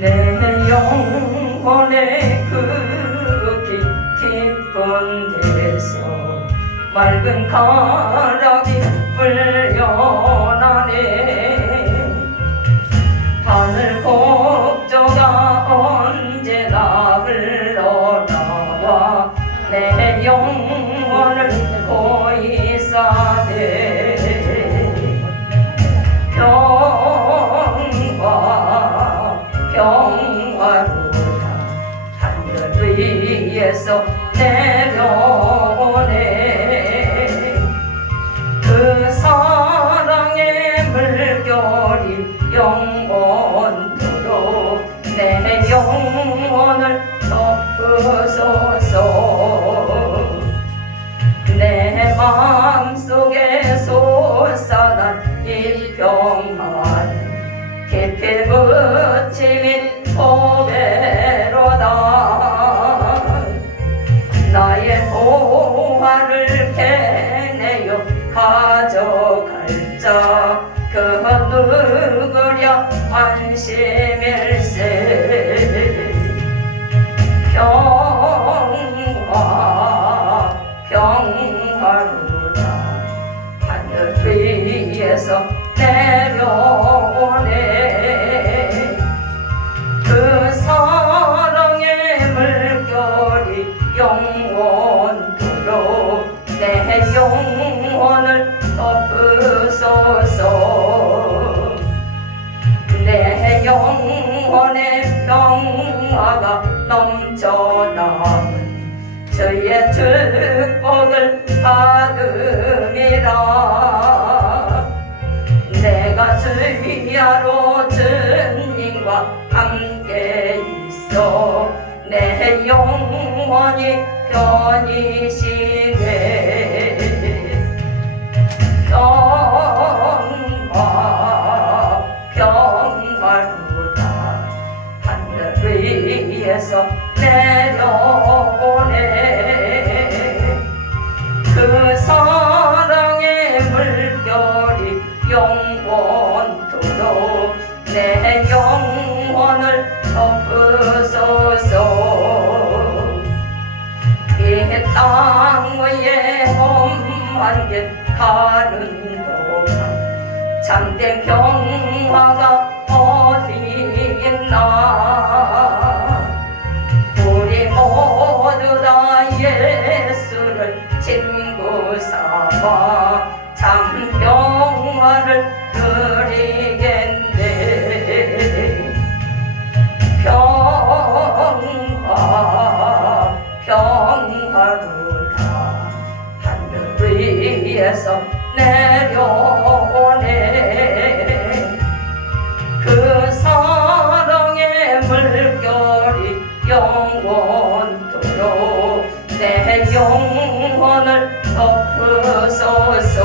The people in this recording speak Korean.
내 영혼의 그 깊은 데서 맑은 가락이 불려나네. 하늘 곡조가 언제나 흘러나와 내 영혼을 보이사대. 평화로다 하늘 위에서 내려오네. 그 사랑의 물결이 영원토록 내 영혼을 덮으소서. 내 마음속에 솟아난 이 평화는 깊이 묻히민 보배로다. 나의 보화를 캐내어 가져갈 자 그 누구랴 안심일세. 평화로다 하늘 위에서 내려오네. 그 사랑의 물결이 영원토록 내 영혼을 덮으소서. 내 영혼의 평화가 넘쳐남은 주의 축복을 받음이라. 내가 주야로 주님과 함께 있어 내 영혼이 편이시네. 평화로다 하늘 위에서 내려오네. 그 사랑의 물결이 영원토록 내 영혼을 덮으소서. 이 땅 위에 험한 길 가는 동안 참된 평화가 어디 있나. 우리 모두 다 예수를 친구 삼아 참 평화를 누리겠네. 평화로다 하늘 위에서 내려오네. 그 사랑의 물결이 영원토록 내 영혼을 덮으소서.